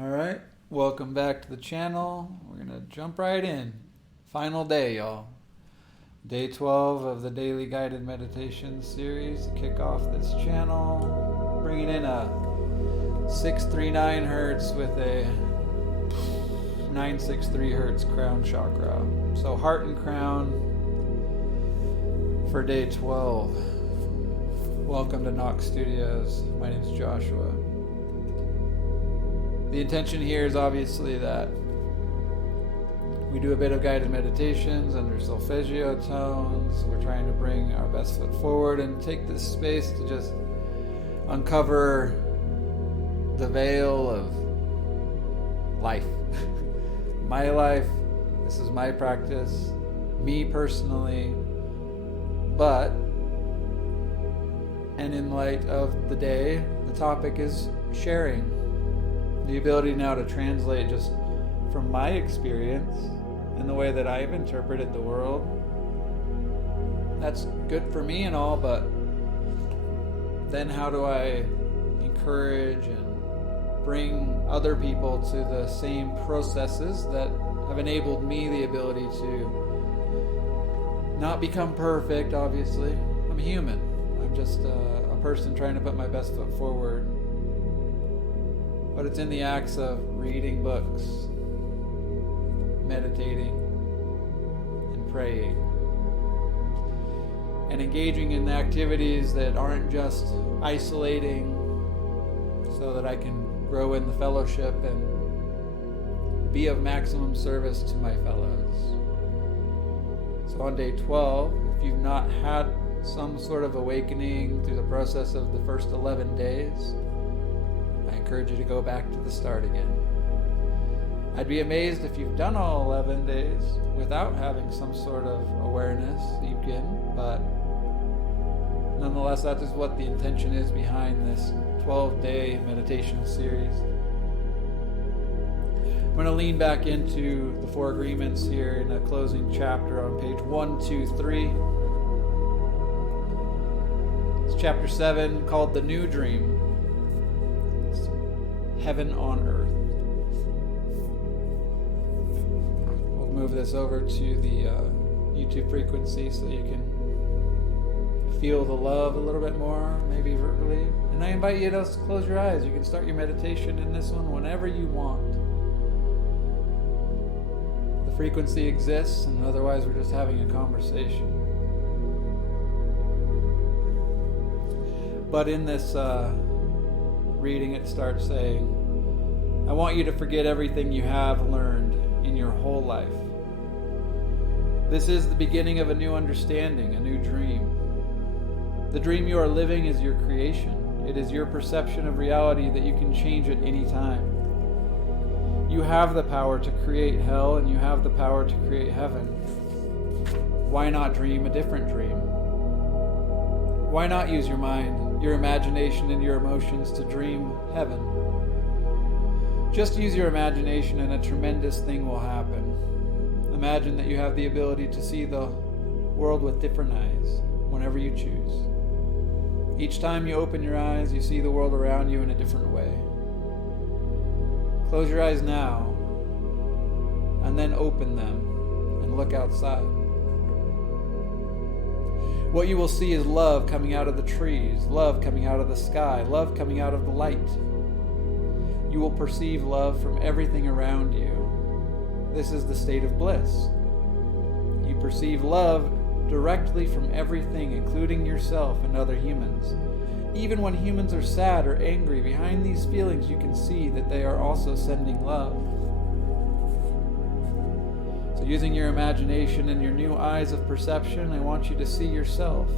All right, welcome back to the channel. We're gonna jump right in. Final day, y'all. Day 12 of the daily guided meditation series to kick off this channel. Bringing in a 639 hertz with a 963 hertz crown chakra. So heart and crown for day 12. Welcome to J.A.C.K Studios. My name is Joshua. The intention here is obviously that we do a bit of guided meditations under solfeggio tones. We're trying to bring our best foot forward and take this space to just uncover the veil of life. My life, this is my practice, me personally, and in light of the day, the topic is sharing. The ability now to translate just from my experience and the way that I've interpreted the world. That's good for me and all, but then how do I encourage and bring other people to the same processes that have enabled me the ability to not become perfect, obviously. I'm human. I'm just a person trying to put my best foot forward. But it's in the acts of reading books, meditating, and praying, and engaging in activities that aren't just isolating so that I can grow in the fellowship and be of maximum service to my fellows. So on day 12, if you've not had some sort of awakening through the process of the first 11 days, I encourage you to go back to the start again. I'd be amazed if you've done all 11 days without having some sort of awareness. You can, but nonetheless, that is what the intention is behind this 12-day meditation series. I'm going to lean back into the Four Agreements here in a closing chapter on page 123. It's chapter 7 called The New Dream. Heaven on earth. We'll move this over to the YouTube frequency so you can feel the love a little bit more, maybe verbally. And I invite you to close your eyes. You can start your meditation in this one whenever you want. The frequency exists, and otherwise we're just having a conversation. But in this reading, it starts saying, I want you to forget everything you have learned in your whole life. This is the beginning of a new understanding, a new dream. The dream you are living is your creation. It is your perception of reality that you can change at any time. You have the power to create hell, and you have the power to create heaven. Why not dream a different dream? Why not use your mind, your imagination, and your emotions to dream heaven? Just use your imagination and a tremendous thing will happen. Imagine that you have the ability to see the world with different eyes whenever you choose. Each time you open your eyes, you see the world around you in a different way. Close your eyes now, and then open them and look outside. What you will see is love coming out of the trees, love coming out of the sky, love coming out of the light. You will perceive love from everything around you. This is the state of bliss. You perceive love directly from everything, including yourself and other humans. Even when humans are sad or angry, behind these feelings you can see that they are also sending love. So using your imagination and your new eyes of perception, I want you to see yourself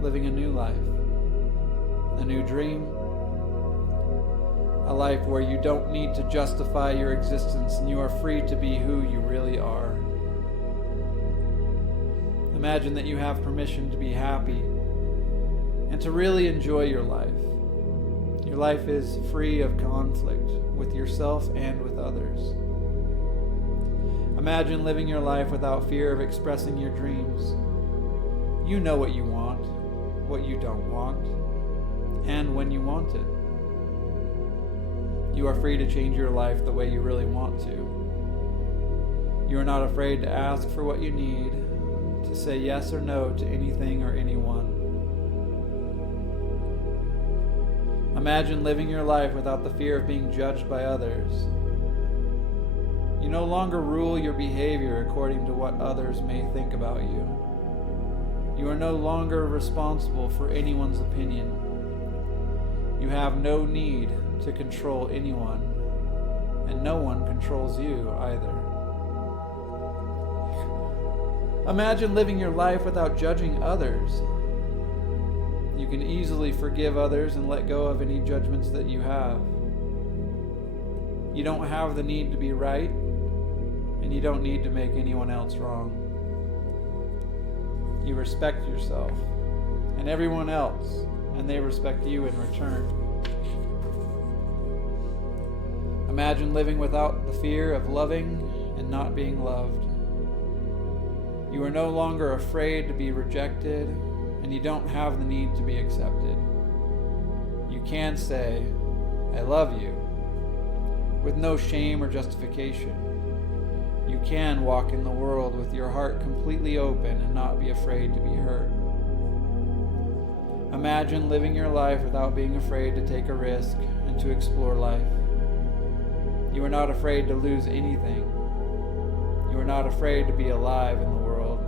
living a new life, a new dream, a life where you don't need to justify your existence and you are free to be who you really are. Imagine that you have permission to be happy and to really enjoy your life. Your life is free of conflict with yourself and with others. Imagine living your life without fear of expressing your dreams. You know what you want, what you don't want, and when you want it. You are free to change your life the way you really want to. You are not afraid to ask for what you need, to say yes or no to anything or anyone. Imagine living your life without the fear of being judged by others. You no longer rule your behavior according to what others may think about you. You are no longer responsible for anyone's opinion. You have no need to control anyone, and no one controls you either. Imagine living your life without judging others. You can easily forgive others and let go of any judgments that you have. You don't have the need to be right, and you don't need to make anyone else wrong. You respect yourself and everyone else, and they respect you in return. Imagine living without the fear of loving and not being loved. You are no longer afraid to be rejected, and you don't have the need to be accepted. You can say, "I love you," with no shame or justification. You can walk in the world with your heart completely open and not be afraid to be hurt. Imagine living your life without being afraid to take a risk and to explore life. You are not afraid to lose anything. You are not afraid to be alive in the world,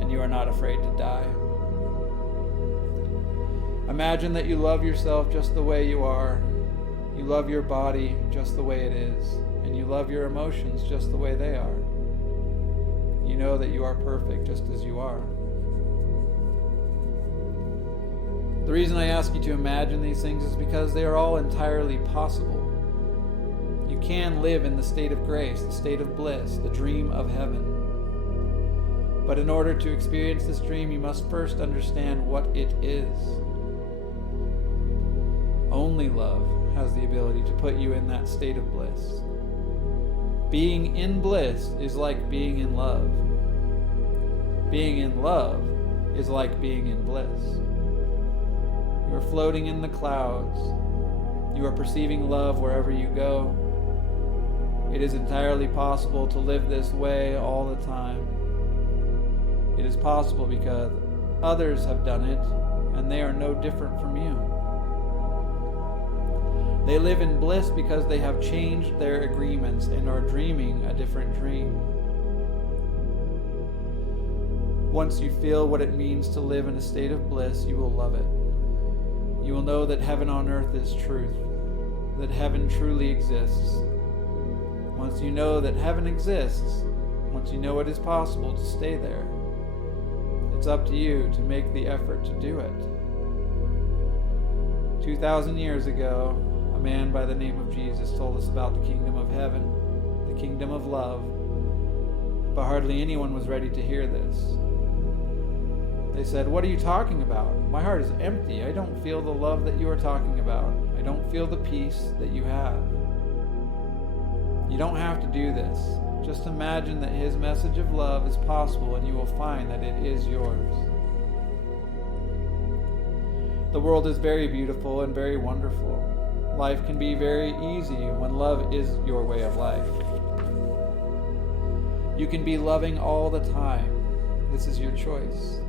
and you are not afraid to die. Imagine that you love yourself just the way you are. You love your body just the way it is, and you love your emotions just the way they are. You know that you are perfect just as you are. The reason I ask you to imagine these things is because they are all entirely possible. You can live in the state of grace, the state of bliss, the dream of heaven. But in order to experience this dream, you must first understand what it is. Only love has the ability to put you in that state of bliss. Being in bliss is like being in love. Being in love is like being in bliss. You are floating in the clouds. You are perceiving love wherever you go. It is entirely possible to live this way all the time. It is possible because others have done it, and they are no different from you. They live in bliss because they have changed their agreements and are dreaming a different dream. Once you feel what it means to live in a state of bliss, you will love it. You will know that heaven on earth is truth, that heaven truly exists. Once you know that heaven exists, once you know it is possible to stay there, it's up to you to make the effort to do it. 2,000 years ago, a man by the name of Jesus told us about the kingdom of heaven, the kingdom of love, but hardly anyone was ready to hear this. They said, "What are you talking about? My heart is empty. I don't feel the love that you are talking about. I don't feel the peace that you have." You don't have to do this. Just imagine that his message of love is possible, and you will find that it is yours. The world is very beautiful and very wonderful. Life can be very easy when love is your way of life. You can be loving all the time. This is your choice.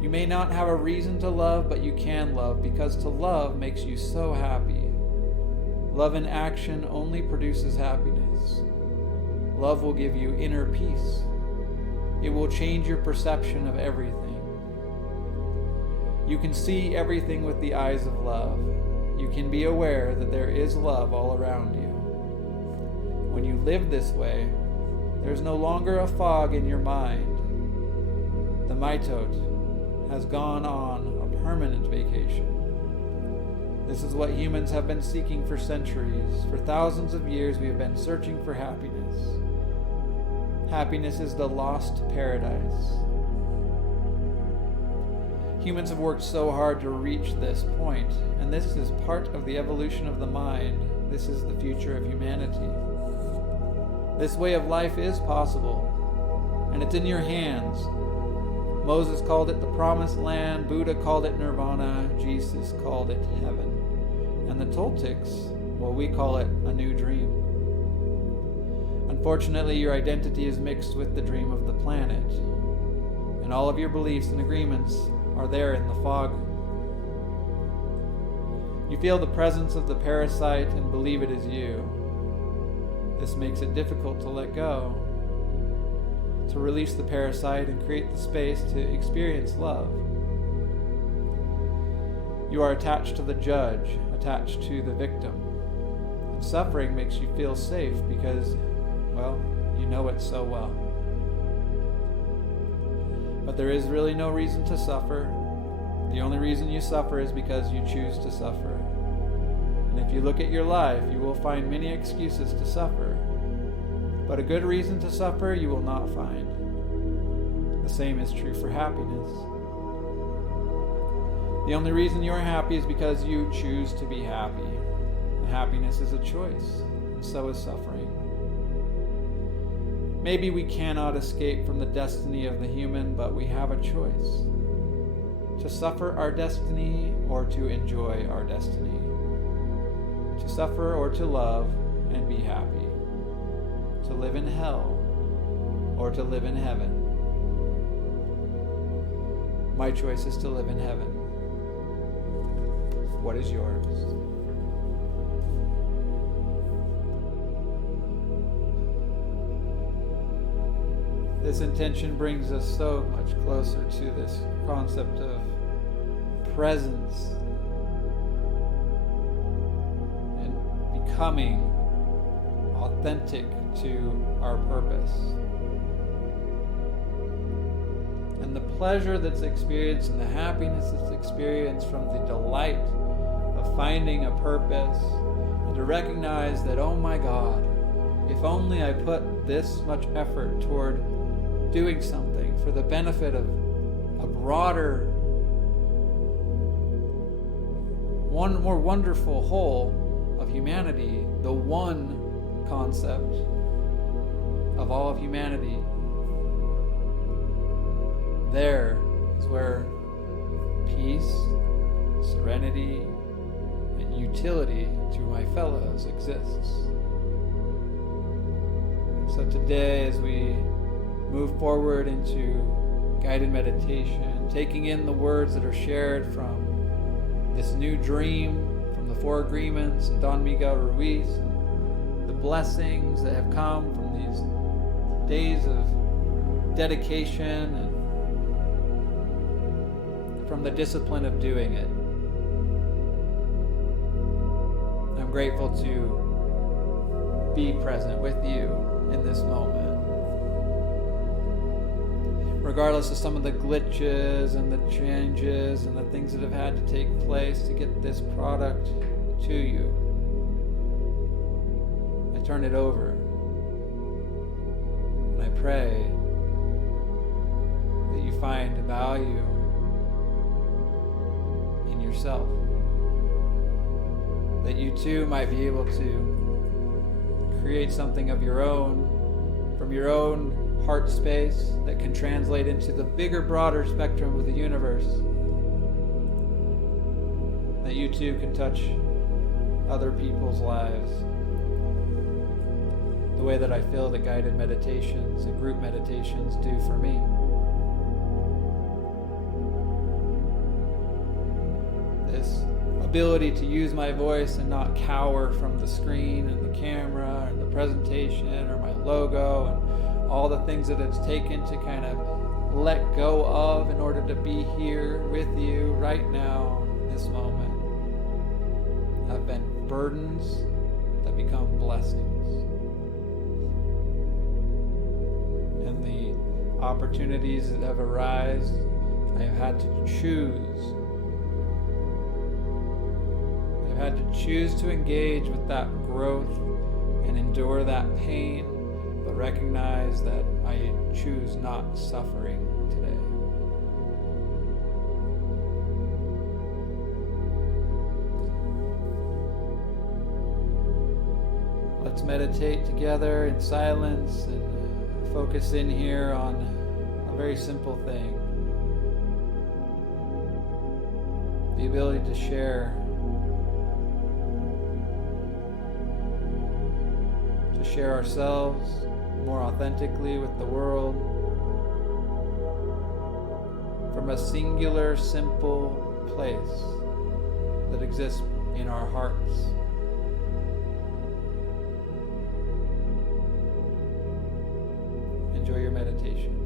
You may not have a reason to love, but you can love, because to love makes you so happy. Love in action only produces happiness. Love will give you inner peace. It will change your perception of everything. You can see everything with the eyes of love. You can be aware that there is love all around you. When you live this way, there's no longer a fog in your mind. The mitote has gone on a permanent vacation. This is what humans have been seeking for centuries. For thousands of years, we have been searching for happiness. Happiness is the lost paradise. Humans have worked so hard to reach this point, and this is part of the evolution of the mind. This is the future of humanity. This way of life is possible, and it's in your hands. Moses called it the promised land, Buddha called it nirvana, Jesus called it heaven. And the Toltecs well, we call it a new dream. Unfortunately, your identity is mixed with the dream of the planet, and all of your beliefs and agreements are there in the fog. You feel the presence of the parasite and believe it is you. This makes it difficult to let go, to release the parasite and create the space to experience love. You are attached to the judge, attached to the victim. And suffering makes you feel safe because, well, you know it so well. But there is really no reason to suffer. The only reason you suffer is because you choose to suffer. And if you look at your life, you will find many excuses to suffer. But a good reason to suffer you will not find. The same is true for happiness. The only reason you are happy is because you choose to be happy. And happiness is a choice, and so is suffering. Maybe we cannot escape from the destiny of the human, but we have a choice. To suffer our destiny or to enjoy our destiny. To suffer or to love and be happy. To live in hell or to live in heaven. My choice is to live in heaven. What is yours? This intention brings us so much closer to this concept of presence and becoming authentic to our purpose. And the pleasure that's experienced and the happiness that's experienced from the delight of finding a purpose, and to recognize that, oh my God, if only I put this much effort toward doing something for the benefit of a broader, one more wonderful whole of humanity, the one concept of all of humanity, there is where peace, serenity, and utility to my fellows exists. So today, as we move forward into guided meditation, taking in the words that are shared from this new dream, from the Four Agreements, Don Miguel Ruiz, the blessings that have come from these days of dedication and from the discipline of doing it. I'm grateful to be present with you in this moment. Regardless of some of the glitches and the changes and the things that have had to take place to get this product to you, I turn it over and I pray that you find value in yourself, that you too might be able to create something of your own, from your own heart space, that can translate into the bigger, broader spectrum of the universe, that you too can touch other people's lives the way that I feel that guided meditations and group meditations do for me. This ability to use my voice and not cower from the screen and the camera and the presentation or my logo and all the things that it's taken to kind of let go of in order to be here with you right now, in this moment, have been burdens that become blessings. And the opportunities that have arisen, I have had to choose. I've had to choose to engage with that growth and endure that pain, but recognize that I choose not suffering today. Let's meditate together in silence and focus in here on a very simple thing. The ability to share share ourselves more authentically with the world from a singular, simple place that exists in our hearts. Enjoy your meditation.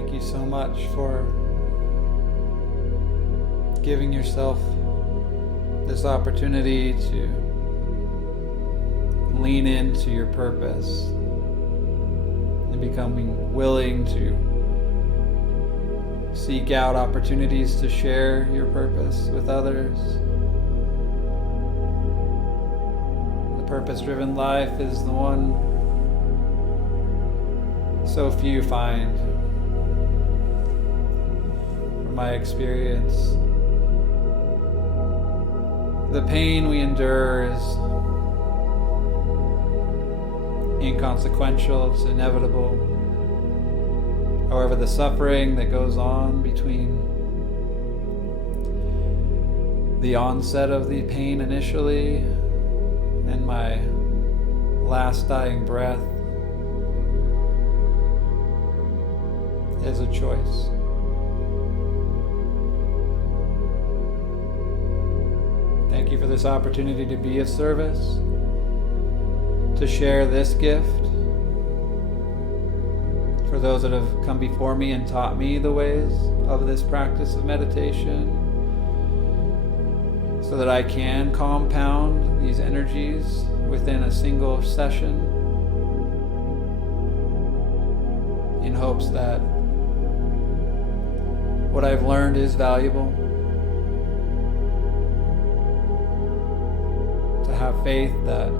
Thank you so much for giving yourself this opportunity to lean into your purpose and becoming willing to seek out opportunities to share your purpose with others. The purpose-driven life is the one so few find. From my experience, the pain we endure is inconsequential, it's inevitable. However, the suffering that goes on between the onset of the pain initially and my last dying breath is a choice. Thank you for this opportunity to be of service, to share this gift for those that have come before me and taught me the ways of this practice of meditation, so that I can compound these energies within a single session in hopes that what I've learned is valuable. To have faith that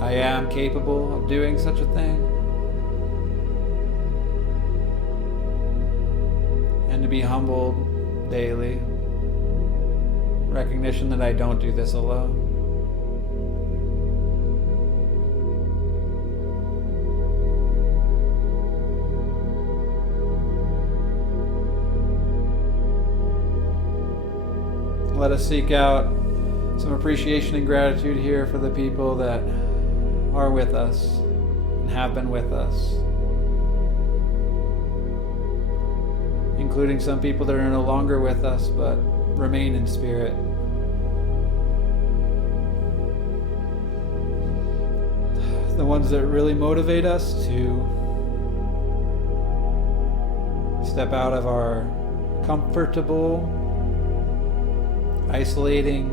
I am capable of doing such a thing, and to be humbled daily, recognition that I don't do this alone. Let us seek out some appreciation and gratitude here for the people that are with us and have been with us, including some people that are no longer with us but remain in spirit. The ones that really motivate us to step out of our comfortable, isolating,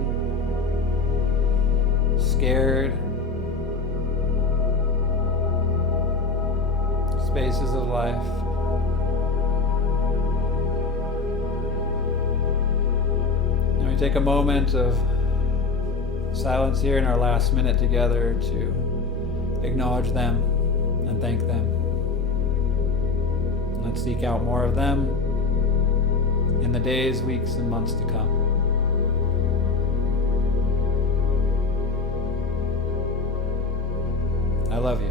scared spaces of life. And we take a moment of silence here in our last minute together to acknowledge them and thank them. And let's seek out more of them in the days, weeks, and months to come. I love you.